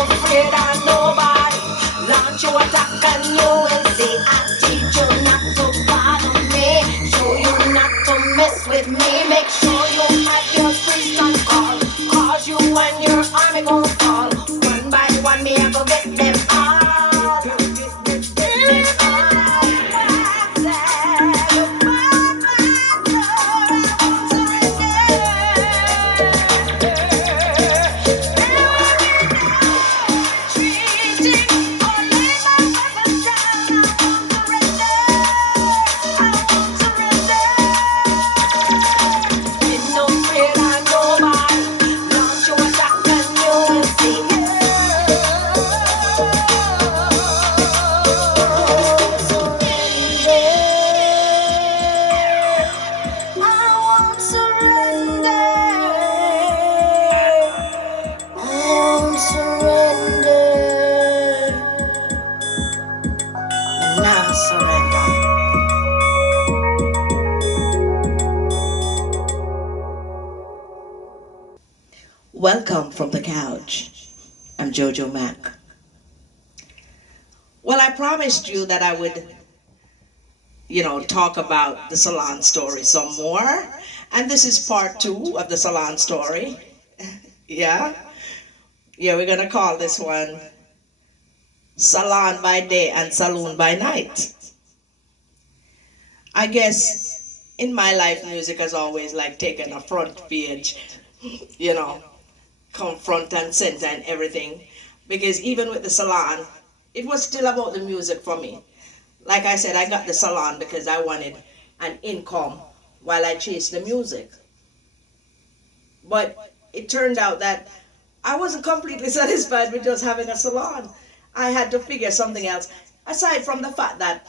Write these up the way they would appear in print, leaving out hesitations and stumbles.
no fear of nobody. Launch your attack and you will see. I teach you not to bother me. Show you not to mess with me. Make sure you have your freestyle call. Cause you and your army gon' fall. One by one, me I go get them all. Welcome from the couch. I'm JoJo Mac. Well, I promised you that I would, talk about the salon story some more. And this is part 2 of the salon story. Yeah? Yeah, we're going to call this one Salon by Day and Saloon by Night. I guess in my life, music has always taken a front page, come front and center and everything, because even with the salon, it was still about the music for me. Like I said, I got the salon because I wanted an income while I chased the music. But it turned out that I wasn't completely satisfied with just having a salon. I had to figure something else, aside from the fact that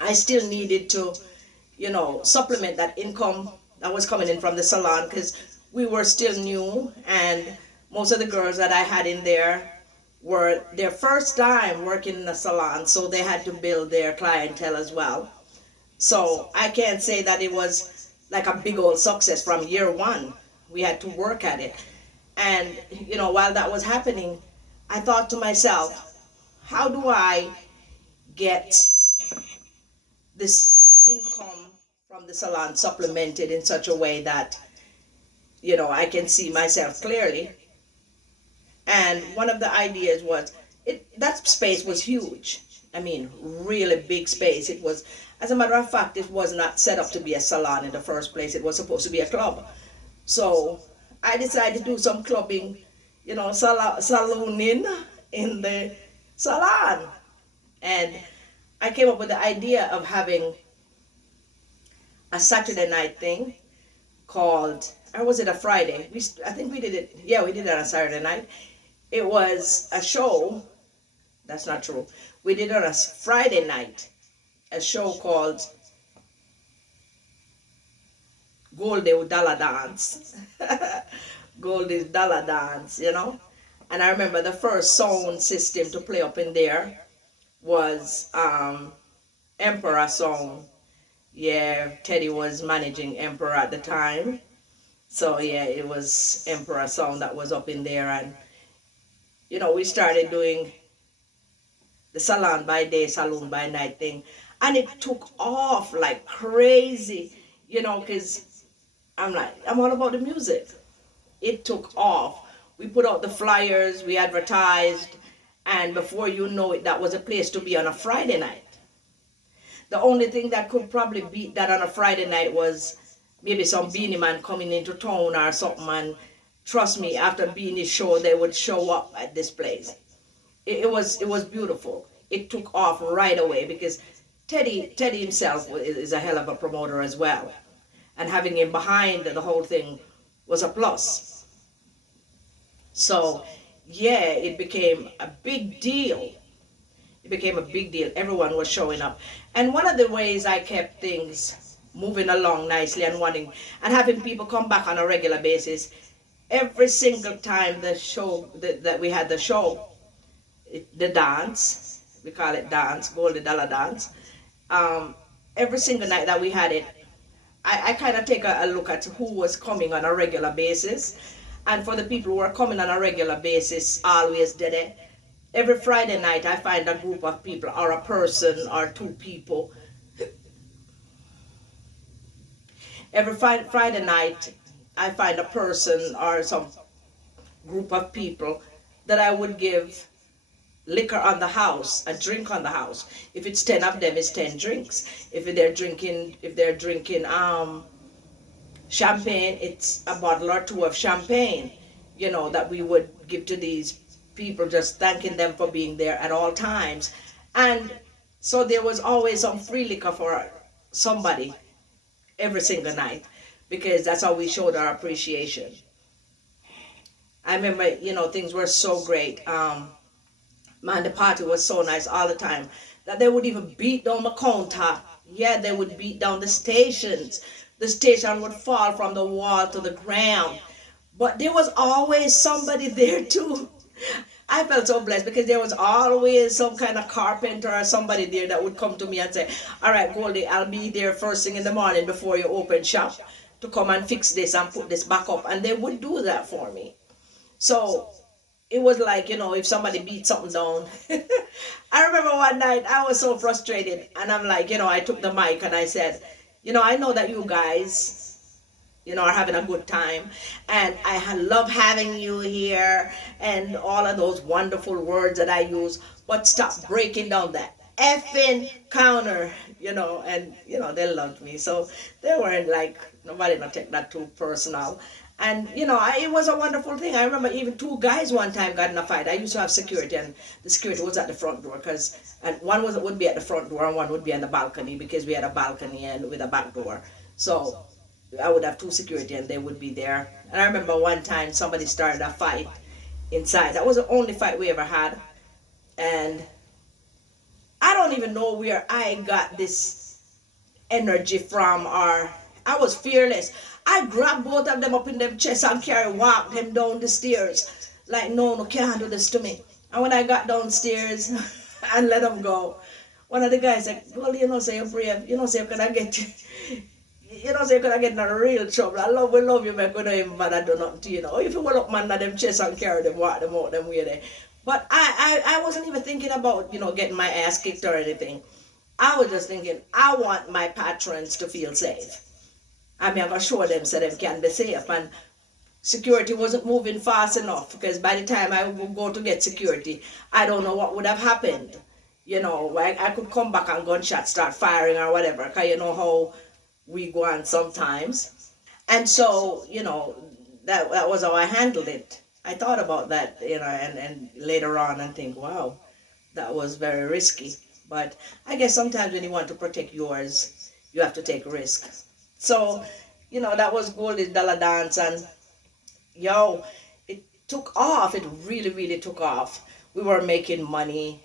I still needed to, supplement that income that was coming in from the salon, because we were still new, and most of the girls that I had in there were their first time working in a salon, so they had to build their clientele as well. So I can't say that it was like a big old success from year one. We had to work at it. And, while that was happening, I thought to myself, how do I get this income from the salon supplemented in such a way that I can see myself clearly? And one of the ideas was, that space was huge. I mean, really big space. It was, as a matter of fact, it was not set up to be a salon in the first place. It was supposed to be a club. So I decided to do some clubbing, salooning in the salon. And I came up with the idea of having a Saturday night thing called, or was it a Friday? I think we did it, we did it on a Saturday night. It was a show, that's not true. We did it on a Friday night, a show called Goldie Dollar Dance. Goldie Dollar Dance, And I remember the first sound system to play up in there was Emperor Sound. Yeah, Teddy was managing Emperor at the time. So yeah, it was Emperor Sound that was up in there, and we started doing the salon by day, saloon by night thing, and it took off like crazy, because I'm all about the music. It took off. We put out the flyers, we advertised, and before you know it, that was a place to be on a Friday night. The only thing that could probably beat that on a Friday night was maybe some Beanie Man coming into town or something, and trust me, after Beanie's show, they would show up at this place. It was beautiful. It took off right away because Teddy himself is a hell of a promoter as well. And having him behind the whole thing was a plus. So yeah, it became a big deal. It became a big deal. Everyone was showing up. And one of the ways I kept things moving along nicely and having people come back on a regular basis, every single time the show, that we had the show, the dance, we call it dance, Goldie Dollar Dance, every single night that we had it, I kind of take a look at who was coming on a regular basis, And for the people who are coming on a regular basis, always did it. Every Friday night, I find a group of people, or a person, or two people. Every Friday night, I find a person or some group of people that I would give liquor on the house, a drink on the house. If it's 10 of them, it's 10 drinks. If they're drinking champagne, it's a bottle or two of champagne, that we would give to these people, just thanking them for being there at all times. And so there was always some free liquor for somebody every single night, because that's how we showed our appreciation. I remember, things were so great. Man, the party was so nice all the time that they would even beat down the counter. Yeah, they would beat down the stations. The station would fall from the wall to the ground. But there was always somebody there too. I felt so blessed because there was always some kind of carpenter or somebody there that would come to me and say, all right, Goldie, I'll be there first thing in the morning before you open shop to come and fix this and put this back up. And they would do that for me. So it was like, if somebody beat something down. I remember one night I was so frustrated, and I'm like, I took the mic and I said, I know that you guys, are having a good time, and love having you here, and all of those wonderful words that I use, but stop breaking down that effing counter, and, they loved me. So they weren't like, nobody not take that too personal. And, it was a wonderful thing. I remember even two guys one time got in a fight. I used to have security, and the security was at the front door, and one would be at the front door and one would be on the balcony, because we had a balcony and with a back door. So I would have two security and they would be there. And I remember one time somebody started a fight inside. That was the only fight we ever had. And I don't even know where I got this energy from, or I was fearless. I grabbed both of them up in them chest and walked them down the stairs. Like, no, can't do this to me. And when I got downstairs and let them go, one of the guys said, well, say you're brave. Say you could have get, say you could have get in a real trouble. We love you, man. Couldn't even bother do nothing to you. If you went up man at them chest and carry them, walk them out them way there. But I wasn't even thinking about, getting my ass kicked or anything. I was just thinking, I want my patrons to feel safe. I'm going to show them so they can be safe. And security wasn't moving fast enough, because by the time I would go to get security, I don't know what would have happened. I could come back and gunshots start firing or whatever, because you know how we go on sometimes. And so, that was how I handled it. I thought about that, and later on and think, wow, that was very risky. But I guess sometimes when you want to protect yours, you have to take a risk. So, that was Goldie's Dollar Dance, and it took off. It really, really took off. We were making money,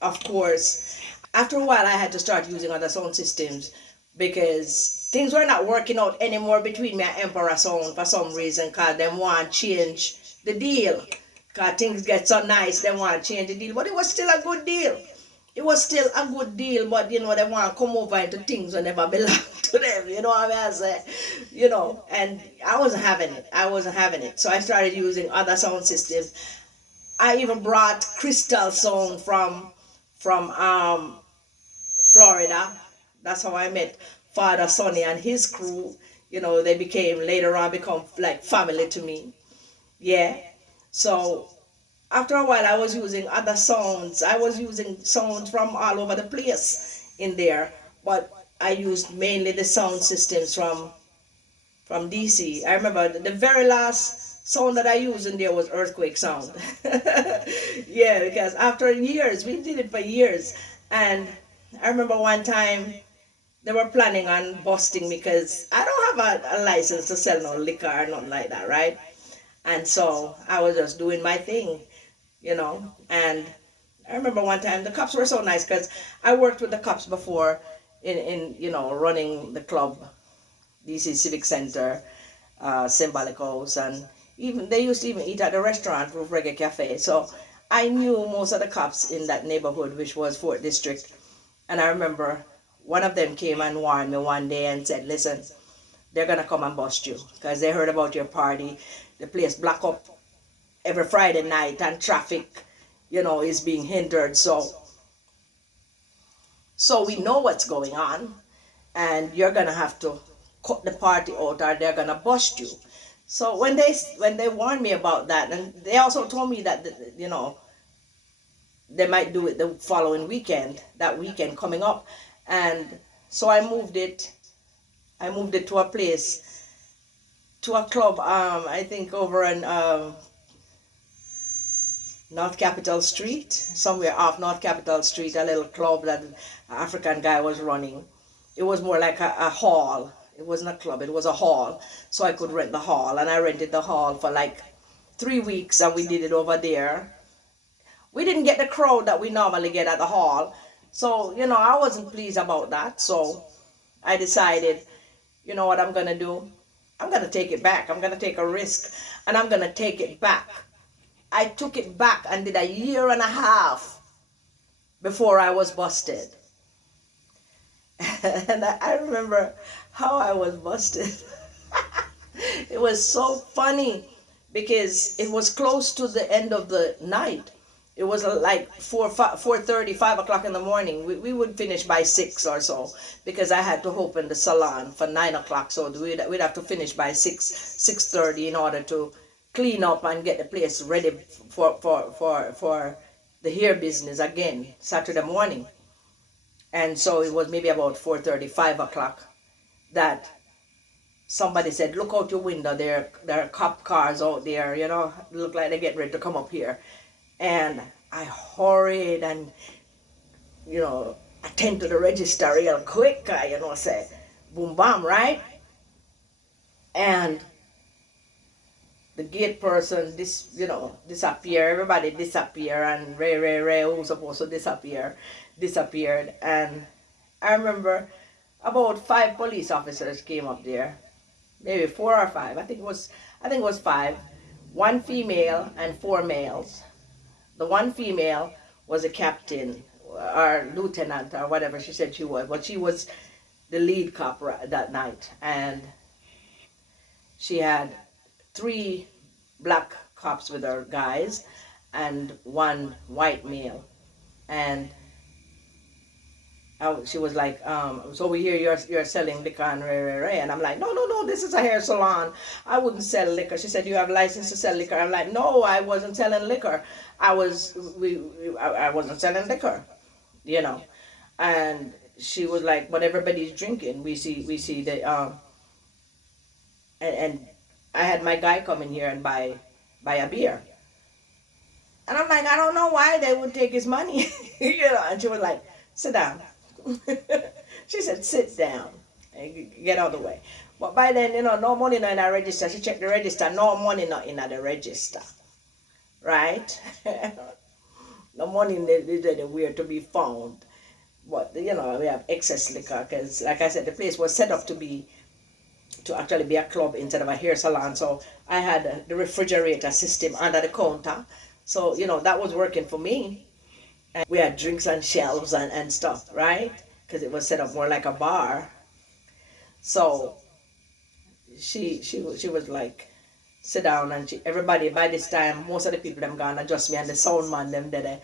of course. After a while, I had to start using other sound systems, because things were not working out anymore between me and Emperor Sound for some reason, because they want to change the deal. Because things get so nice, they want to change the deal. But it was still a good deal. It was still a good deal, but they want to come over into things that never belong to them. You know what I say? And I wasn't having it. So I started using other sound systems. I even brought crystal sound from Florida. That's how I met Father Sonny and his crew. They later on become like family to me. Yeah. So after a while, I was using other sounds. I was using sounds from all over the place in there, but I used mainly the sound systems from DC. I remember the very last sound that I used in there was earthquake sound. Yeah, because after years, we did it for years, and I remember one time they were planning on busting me because I don't have a license to sell no liquor or nothing like that, right? And so I was just doing my thing. And I remember one time the cops were so nice, because I worked with the cops before in running the club, DC Civic Center, Symbolic House, and even they used to even eat at the restaurant, Roof Reggae Cafe. So I knew most of the cops in that neighborhood, which was 4th District. And I remember one of them came and warned me one day and said, listen, they're going to come and bust you, because they heard about your party. the place block up every Friday night, and traffic, is being hindered. So we know what's going on, and you're gonna have to cut the party out, or they're gonna bust you. So when they warned me about that, and they also told me that they might do it the following weekend, that weekend coming up, and so I moved it. To a place, to a club. I think over in North Capitol Street, somewhere off North Capitol Street, a little club that an African guy was running. It was more like a hall. It wasn't a club, it was a hall. So I could rent the hall, and I rented the hall for like 3 weeks, and we did it over there. We didn't get the crowd that we normally get at the hall. So, I wasn't pleased about that. So I decided, you know what I'm going to do? I'm going to take it back. I'm going to take a risk, and I'm going to take it back. I took it back and did a year and a half before I was busted. And I remember how I was busted. It was so funny because it was close to the end of the night. It was like 4:30, 5 o'clock in the morning. We would finish by 6 or so, because I had to open the salon for 9 o'clock. So we'd have to finish by 6:30 in order to clean up and get the place ready for the hair business again Saturday morning. And so it was maybe about 4:30, 5 o'clock that somebody said, "Look out your window, there are cop cars out there, look like they get ready to come up here." And I hurried and, attend to the register real quick, say, boom, bam, right? And the gate person, disappear. Everybody disappear, and Ray, who was supposed to disappear, disappeared. And I remember about 5 police officers came up there, maybe 4 or 5. I think it was 5. 1 female and 4 males. The 1 female was a captain or lieutenant or whatever she said she was, but she was the lead cop that night, and she had 3 black cops with her, guys, and 1 white male. And she was like, "So we hear you're selling liquor and Ray." And I'm like, no, this is a hair salon. I wouldn't sell liquor. She said, "You have license to sell liquor?" I'm like, "No, I wasn't selling liquor. I wasn't selling liquor, And she was like, "But everybody's drinking. We see the and I had my guy come in here and buy a beer." And I'm like, "I don't know why they would take his money." And she was like, "Sit down." She said, "Sit down and get out of the way." But by then, no money in the register. She checked the register, no money not in the register. Right? No money in the where to be found. But, we have excess liquor, because, like I said, the place was set up to actually be a club instead of a hair salon. So I had the refrigerator system under the counter. So, that was working for me. And we had drinks on shelves and stuff, right? Because it was set up more like a bar. So she was like, "Sit down," and everybody, by this time, most of the people them gone, and just me and the sound man them there.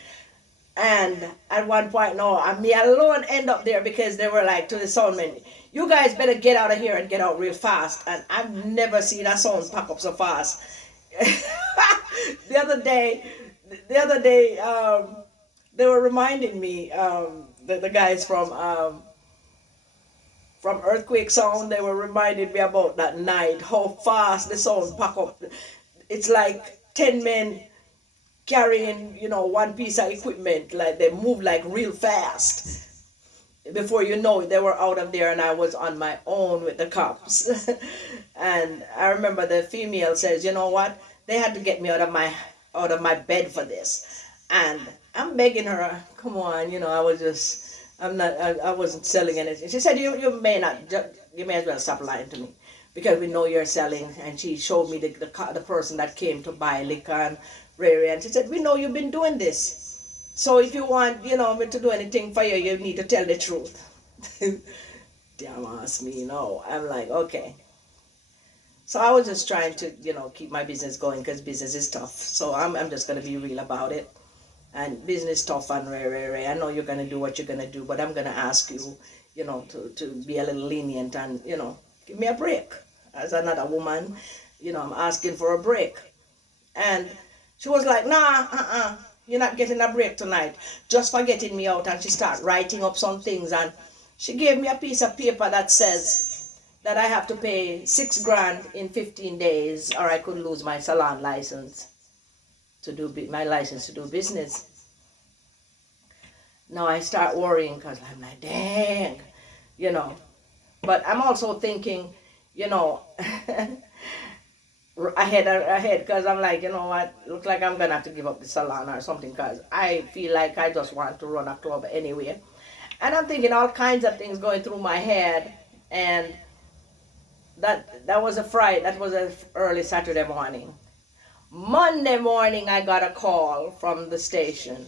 And at one point, no, me alone end up there, because they were like to the sound man, "You guys better get out of here and get out real fast." And I've never seen a sound pack up so fast. The other day, they were reminding me, the guys from Earthquake Sound, they were reminding me about that night, how fast the sound pack up. It's like 10 men carrying, 1 piece of equipment. Like, they move like real fast. Before you know it, they were out of there, and I was on my own with the cops. And I remember the female says, "You know what? They had to get me out of my bed for this." And I'm begging her, "Come on, I wasn't selling anything." She said, you may as well stop lying to me, because we know you're selling." And she showed me the person that came to buy liquor and Ray, and she said, "We know you've been doing this. So if you want, me to do anything for you, you need to tell the truth." Damn ass me, I'm like, okay. So I was just trying to, keep my business going because business is tough. So I'm just going to be real about it. And business tough and Ray. I know you're going to do what you're going to do, but I'm going to ask you, to be a little lenient and, give me a break. As another woman, I'm asking for a break. And she was like, nah, you're not getting a break tonight. Just for getting me out. And she started writing up some things. And she gave me a piece of paper that says that I have to pay $6,000 in 15 days or I could lose my salon license my license to do business. Now I start worrying because I'm like, dang, But I'm also thinking, ahead because I'm like, you know what, looks like I'm gonna have to give up the salon or something because I feel like I just want to run a club anyway. And I'm thinking all kinds of things going through my head. And that was a Friday, that was a early Saturday morning. Monday morning I got a call from the station.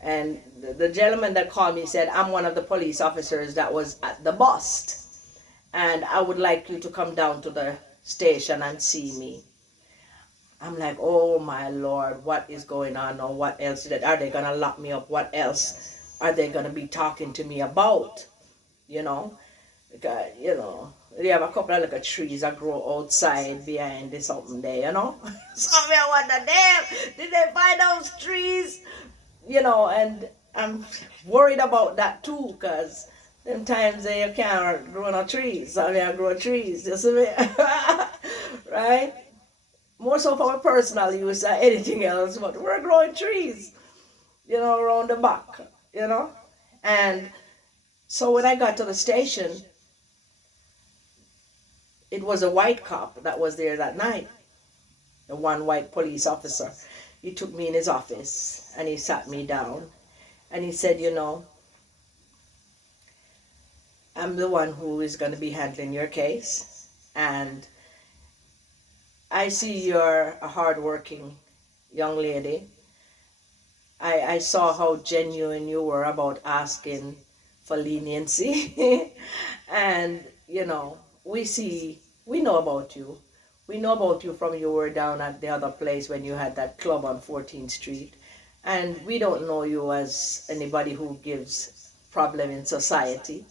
And the gentleman that called me said, I'm one of the police officers that was at the bust. And I would like you to come down to the station and see me. I'm like, oh my Lord, what is going on? Or what else? Are they going to lock me up? What else are they going to be talking to me about? Because, they have a couple of little trees that grow outside behind this something there, So I wonder, damn, did they find those trees? And I'm worried about that too, because sometimes you can't grow no trees. I mean, I grow trees, you see me? Right? More so for personal use than anything else, but we're growing trees, around the back, And so when I got to the station, it was a white cop that was there that night, the one white police officer. He took me in his office and he sat me down and he said, I'm the one who is going to be handling your case, and I see you're a hardworking young lady. I saw how genuine you were about asking for leniency. And, we know about you. We know about you from you were down at the other place when you had that club on 14th Street. And we don't know you as anybody who gives problem in society.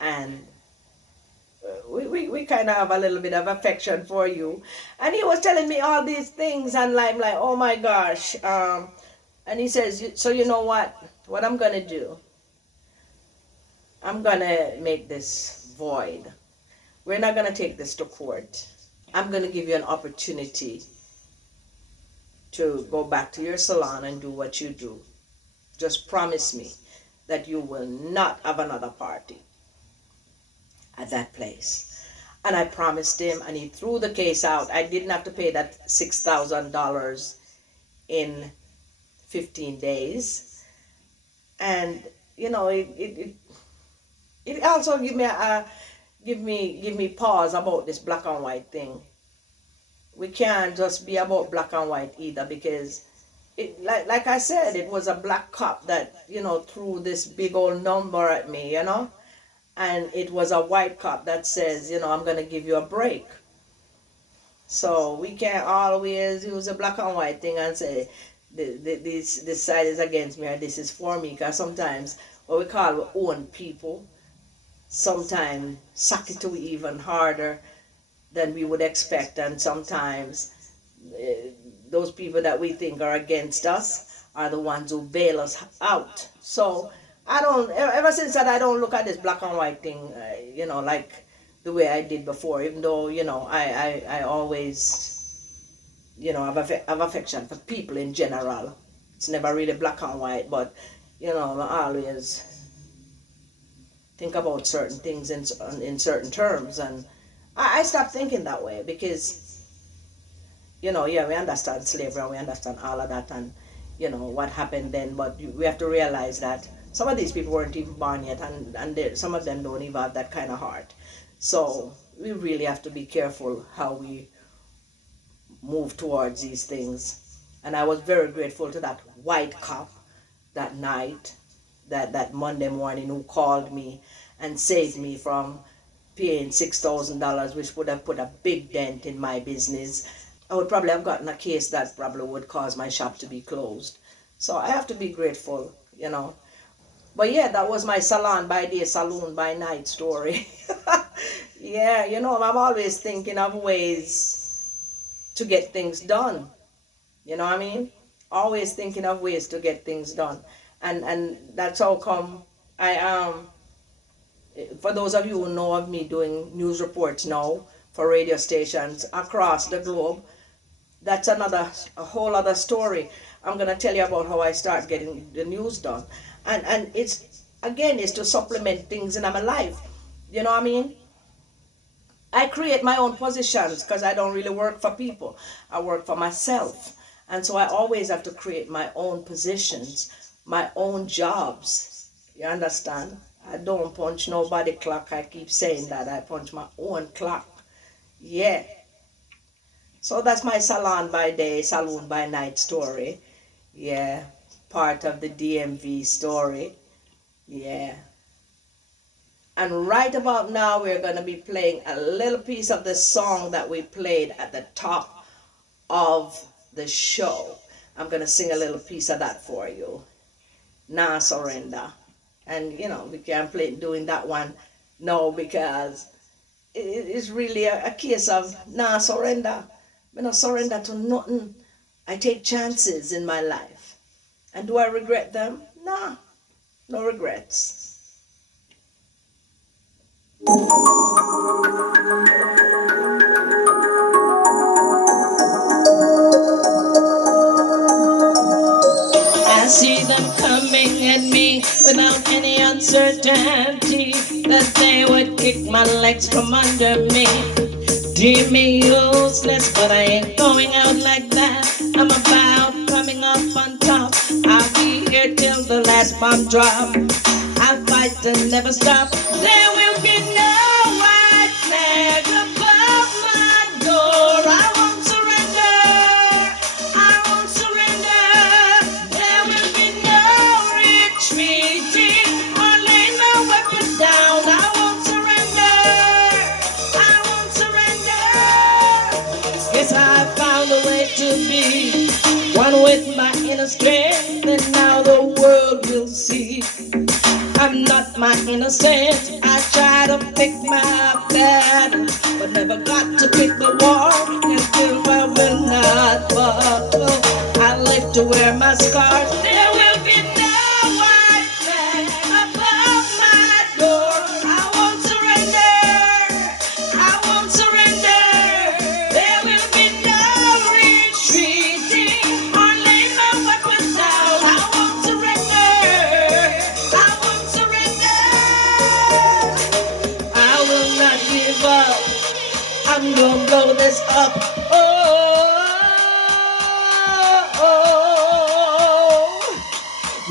And we kind of have a little bit of affection for you. And he was telling me all these things, and I'm like, oh my gosh. And he says, so you know what I'm going to do? I'm going to make this void. We're not going to take this to court. I'm going to give you an opportunity to go back to your salon and do what you do. Just promise me that you will not have another party at that place. And I promised him, and he threw the case out. I didn't have to pay that $6,000 in 15 days. And, it also give me pause about this black and white thing. We can't just be about black and white either, because like I said, it was a black cop that, threw this big old number at me, and it was a white cop that says, I'm going to give you a break. So we can't always use a black and white thing and say, this side is against me or this is for me, because sometimes what we call our own people sometimes suck it to even harder than we would expect, and sometimes those people that we think are against us are the ones who bail us out. So ever since that, I don't look at this black and white thing, like the way I did before, even though, I always, have affection for people in general. It's never really black and white, but, I always think about certain things in certain terms. And I stopped thinking that way because, we understand slavery and we understand all of that and, what happened then. But we have to realize that some of these people weren't even born yet, and some of them don't even have that kind of heart. So we really have to be careful how we move towards these things. And I was very grateful to that white cop that night, that Monday morning, who called me and saved me from paying $6,000, which would have put a big dent in my business. I would probably have gotten a case that probably would cause my shop to be closed. So I have to be grateful, you know. But yeah, that was my salon by day, saloon by night story. Yeah, you know, I'm always thinking of ways to get things done. You know what I mean? Always thinking of ways to get things done. And that's how come I for those of you who know of me doing news reports now for radio stations across the globe, that's a whole other story. I'm gonna tell you about how I start getting the news done. And it's again is to supplement things in my life. You know what I mean? I create my own positions because I don't really work for people. I work for myself. And so I always have to create my own positions, my own jobs. You understand? I don't punch nobody clock. I keep saying that. I punch my own clock. Yeah. So that's my salon by day, saloon by night story. Yeah. Part of the DMV story. Yeah. And right about now, we're going to be playing a little piece of the song that we played at the top of the show. I'm going to sing a little piece of that for you. Nah Surrender. And, you know, we can't play doing that one no because it's really a case of nah surrender. I don't surrender to nothing. I take chances in my life. And do I regret them? Nah, no regrets. I see them coming at me without any uncertainty that they would kick my legs from under me. Deem me useless, but I ain't going out like that. I'm about coming up on top. I'll be here till the last bomb drop. I'll fight and never stop. There will be no white flag above my door. I won't surrender. I won't surrender. There will be no retreating or laying my weapons down. I won't surrender. I won't surrender. Yes, I found a way to be one with my inner strength, and now the world will see. I'm not my innocence. I try to pick my battles, but never got to pick the war. And still I will not fall. I live to wear my scars. There will be no white flag above my door. I won't surrender. I won't surrender. There will be no retreating or laying my weapons down. I won't surrender. I won't surrender. I will not give up. I'm gonna blow this up.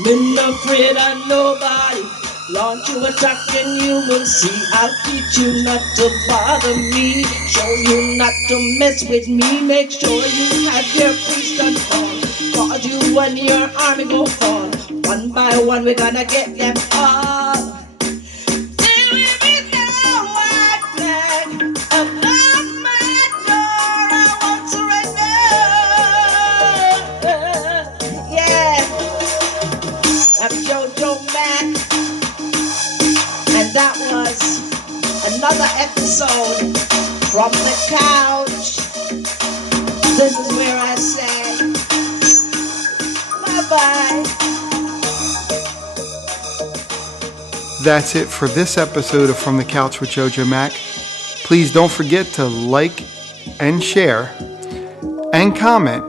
Been afraid of nobody. Launch your attack and you will see. I'll teach you not to bother me. Show you not to mess with me. Make sure you have your priest on call. Cause you and your army go fall. One by one we're gonna get them all. There will be no white flag above my door. I won't surrender. Yeah. I'm JoJo Mac, and that was another episode from the couch. This is where I say bye-bye. That's it for this episode of From the Couch with JoJo Mac. Please don't forget to like and share and comment.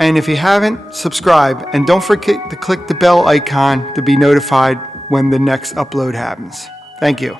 And if you haven't, subscribe. And don't forget to click the bell icon to be notified when the next upload happens. Thank you.